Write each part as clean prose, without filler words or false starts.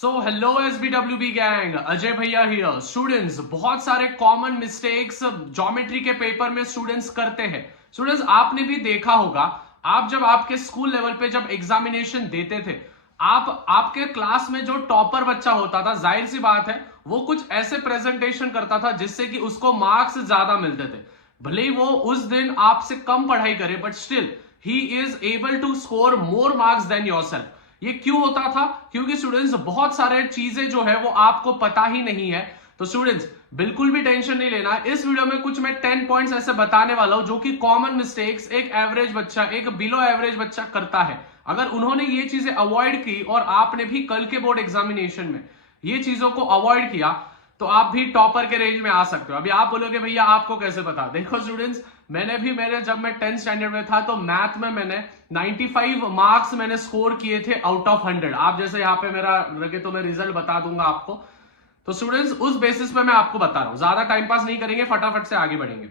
So hello SBWB gang, Ajay भैया here. Students, बहुत सारे कॉमन मिस्टेक्स ज्योमेट्री के पेपर में स्टूडेंट्स करते हैं। स्टूडेंट्स, आपने भी देखा होगा, आप जब आपके स्कूल लेवल पे जब एग्जामिनेशन देते थे, आपके क्लास में जो टॉपर बच्चा होता था, जाहिर सी बात है वो कुछ ऐसे प्रेजेंटेशन करता था जिससे कि उसको मार्क्स ज्यादा मिलते थे। भले ही वो उस दिन आपसे कम पढ़ाई करे, but still he is able to score more marks than yourself. ये क्यों होता था? क्योंकि स्टूडेंट्स बहुत सारे चीजें जो है वो आपको पता ही नहीं है। तो स्टूडेंट्स, बिल्कुल भी टेंशन नहीं लेना। इस वीडियो में कुछ मैं 10 पॉइंट्स ऐसे बताने वाला हूं जो कि कॉमन मिस्टेक्स एक एवरेज बच्चा, एक बिलो एवरेज बच्चा करता है। अगर उन्होंने ये चीजें अवॉइड की और आपने भी कल के बोर्ड एग्जामिनेशन में ये चीजों को अवॉइड किया, तो आप भी टॉपर के रेंज में आ सकते हो। अभी आप बोलोगे भैया आपको कैसे पता? देखो स्टूडेंट्स, जब मैं 10th स्टैंडर्ड में था तो मैथ में मैंने 95 मार्क्स मैंने स्कोर किए थे आउट ऑफ 100। आप जैसे यहाँ पे मेरा रखे तो मैं रिजल्ट बता दूंगा आपको। तो स्टूडेंट्स, उस बेसिस पे मैं आपको बता रहा हूं, ज्यादा टाइम पास नहीं करेंगे, फटाफट से आगे बढ़ेंगे।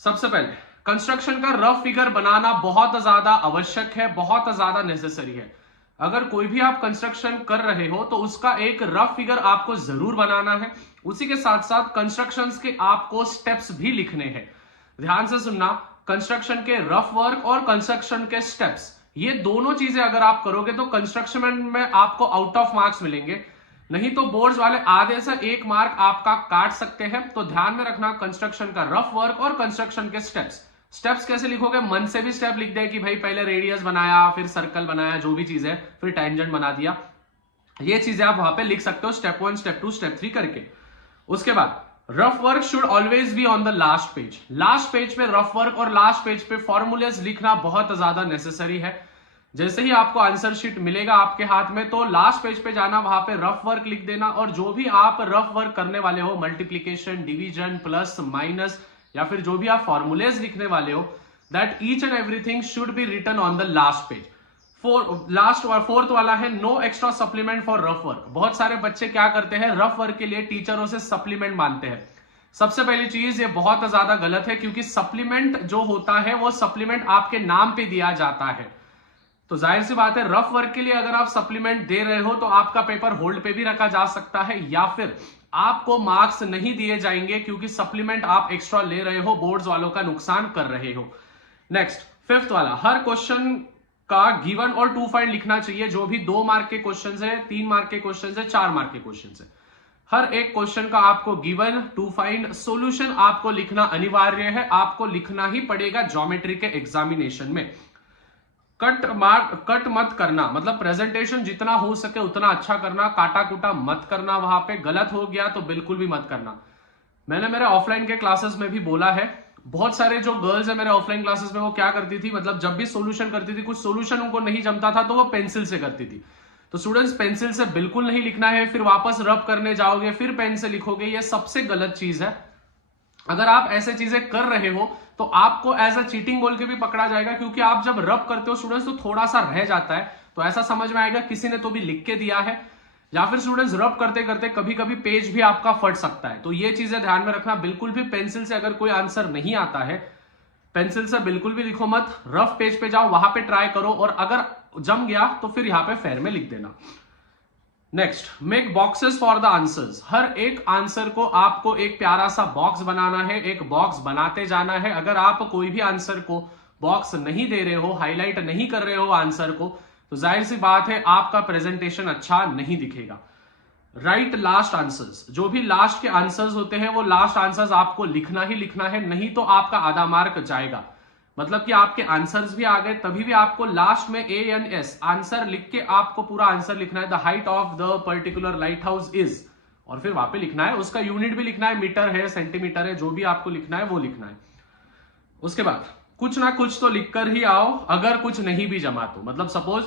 सबसे पहले, कंस्ट्रक्शन का रफ फिगर बनाना बहुत ज्यादा आवश्यक है, बहुत ज्यादा नेसेसरी है। अगर कोई भी आप कंस्ट्रक्शन कर रहे हो तो उसका एक रफ फिगर आपको जरूर बनाना है। उसी के साथ साथ कंस्ट्रक्शन के आपको स्टेप्स भी लिखने हैं। ध्यान से सुनना, कंस्ट्रक्शन के रफ वर्क और कंस्ट्रक्शन के स्टेप्स, ये दोनों चीजें अगर आप करोगे तो कंस्ट्रक्शन में आपको आउट ऑफ मार्क्स मिलेंगे, नहीं तो बोर्ड्स वाले आधे से 1 मार्क आपका काट सकते हैं। तो ध्यान में रखना, कंस्ट्रक्शन का रफ वर्क और कंस्ट्रक्शन के स्टेप्स कैसे लिखोगे? मन से भी स्टेप लिख दे कि भाई पहले रेडियस बनाया, फिर सर्कल बनाया, जो भी चीज है, फिर टेंजेंट बना दिया। ये चीजें आप वहां पे लिख सकते हो, स्टेप 1, स्टेप 2, स्टेप 3 करके। उसके बाद, rough work should always be on the last page. Last page पे रफ वर्क और लास्ट पेज पे फॉर्मूलेस लिखना बहुत ज्यादा नेसेसरी है। जैसे ही आपको आंसर शीट मिलेगा आपके हाथ में, तो लास्ट पेज पे जाना, वहां पे रफ वर्क लिख देना, और जो भी आप रफ वर्क करने वाले हो, मल्टीप्लीकेशन, डिवीजन, प्लस, माइनस, या फिर जो भी आप फॉर्मूलेस लिखने वाले हो, that each and everything should be written on the last page. Fourth वाला है, no extra supplement for rough work. बहुत सारे बच्चे क्या करते हैं, रफ वर्क के लिए टीचरों से सप्लीमेंट मांगते हैं। सबसे पहली चीज, ये बहुत ज्यादा गलत है, क्योंकि सप्लीमेंट जो होता है वो सप्लीमेंट आपके नाम पे दिया जाता है। तो जाहिर सी बात है, रफ वर्क के लिए अगर आप सप्लीमेंट दे रहे हो तो आपका पेपर होल्ड पे भी रखा जा सकता है, या फिर आपको मार्क्स नहीं दिए जाएंगे, क्योंकि सप्लीमेंट आप एक्स्ट्रा ले रहे हो, बोर्ड्स वालों का नुकसान कर रहे हो। नेक्स्ट, फिफ्थ वाला, हर क्वेश्चन का गिवन और टू फाइंड लिखना चाहिए। जो भी 2 मार्क के क्वेश्चन है, 3 मार्क के क्वेश्चन है, 4 मार्क के क्वेश्चन है, हर एक क्वेश्चन का आपको गिवन, टू फाइंड, सॉल्यूशन आपको लिखना अनिवार्य है। आपको लिखना ही पड़ेगा ज्योमेट्री के एग्जामिनेशन में। कट मत करना, मतलब प्रेजेंटेशन जितना हो सके उतना अच्छा करना, काटा कुटा मत करना। वहां पे गलत हो गया तो बिल्कुल भी मत करना। मैंने मेरे ऑफलाइन के क्लासेस में भी बोला है, बहुत सारे जो गर्ल्स है मेरे ऑफलाइन क्लासेस में, वो क्या करती थी, मतलब जब भी सॉल्यूशन करती थी, कुछ सॉल्यूशन उनको नहीं जमता था तो वो पेंसिल से करती थी। तो स्टूडेंट्स, पेंसिल से बिल्कुल नहीं लिखना है, फिर वापस रब करने जाओगे, फिर पेन से लिखोगे, ये सबसे गलत चीज है। अगर आप ऐसे चीजें कर रहे हो तो आपको एज अ चीटिंग बोल के भी पकड़ा जाएगा, क्योंकि आप जब रब करते हो स्टूडेंट्स तो थोड़ा सा रह जाता है, तो ऐसा समझ में आएगा किसी ने तो भी लिख के दिया है। या फिर स्टूडेंट्स, रब करते करते कभी कभी पेज भी आपका फट सकता है। तो ये चीजें ध्यान में रखना। बिल्कुल भी पेंसिल से अगर कोई आंसर नहीं आता है, पेंसिल से बिल्कुल भी लिखो मत, रफ पेज पे जाओ, वहां पे ट्राई करो, और अगर जम गया तो फिर यहां पे फेयर में लिख देना। Next, make boxes for the answers. हर एक आंसर को आपको एक प्यारा सा बॉक्स बनाना है, एक बॉक्स बनाते जाना है। अगर आप कोई भी आंसर को बॉक्स नहीं दे रहे हो, हाईलाइट नहीं कर रहे हो आंसर को, तो जाहिर सी बात है आपका प्रेजेंटेशन अच्छा नहीं दिखेगा। राइट लास्ट आंसर्स, जो भी लास्ट के आंसर्स होते हैं वो लास्ट आंसर्स आपको लिखना ही लिखना है, नहीं तो आपका आधा मार्क जाएगा। मतलब कि आपके आंसर्स भी आ गए, तभी भी आपको लास्ट में ANS आंसर लिख के आपको पूरा आंसर लिखना है। The height of the particular light house is, और फिर वहां पे लिखना है, उसका यूनिट भी लिखना है, मीटर है, सेंटीमीटर है, जो भी आपको लिखना है वो लिखना है। उसके बाद कुछ ना कुछ तो लिख कर ही आओ, अगर कुछ नहीं भी जमा तो। मतलब सपोज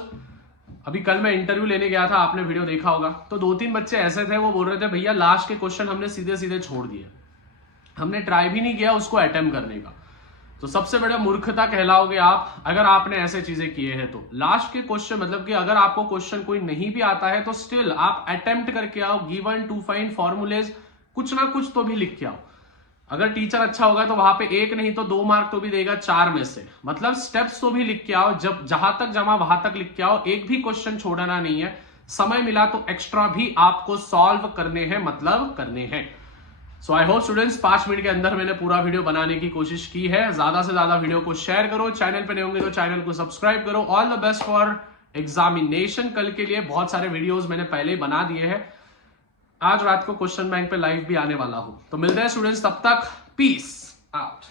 अभी कल मैं इंटरव्यू लेने गया था, आपने वीडियो देखा होगा, तो 2-3 बच्चे ऐसे थे, वो बोल रहे थे भैया लास्ट के क्वेश्चन हमने सीधे सीधे छोड़ दिए, हमने ट्राई भी नहीं किया उसको अटेम्प्ट करने का। तो सबसे बड़ा मूर्खता कहलाओगे आप अगर आपने ऐसे चीजें किए हैं। तो लास्ट के क्वेश्चन, मतलब कि अगर आपको क्वेश्चन कोई नहीं भी आता है तो स्टिल आप अटेम्प्ट करके आओ, गिवन, टू फाइंड, फॉर्मूलेज, कुछ ना कुछ तो भी लिख के आओ। अगर टीचर अच्छा होगा तो वहां पे 1 नहीं तो 2 मार्क तो भी देगा 4 में से। मतलब स्टेप्स तो भी लिख के आओ, जब जहां तक जमा वहां तक लिख के आओ, एक भी क्वेश्चन छोड़ना नहीं है। समय मिला तो एक्स्ट्रा भी आपको सॉल्व करने हैं, मतलब करने हैं। सो आई होप स्टूडेंट्स 5 मिनट के अंदर मैंने पूरा वीडियो बनाने की कोशिश की है। ज्यादा से ज्यादा वीडियो को शेयर करो, चैनल पे नए होंगे तो चैनल को सब्सक्राइब करो। All the best for examination. कल के लिए बहुत सारे वीडियोस मैंने पहले ही बना दिए हैं। आज रात को क्वेश्चन बैंक पे लाइव भी आने वाला हूं। तो मिलते हैं स्टूडेंट्स, तब तक पीस आउट।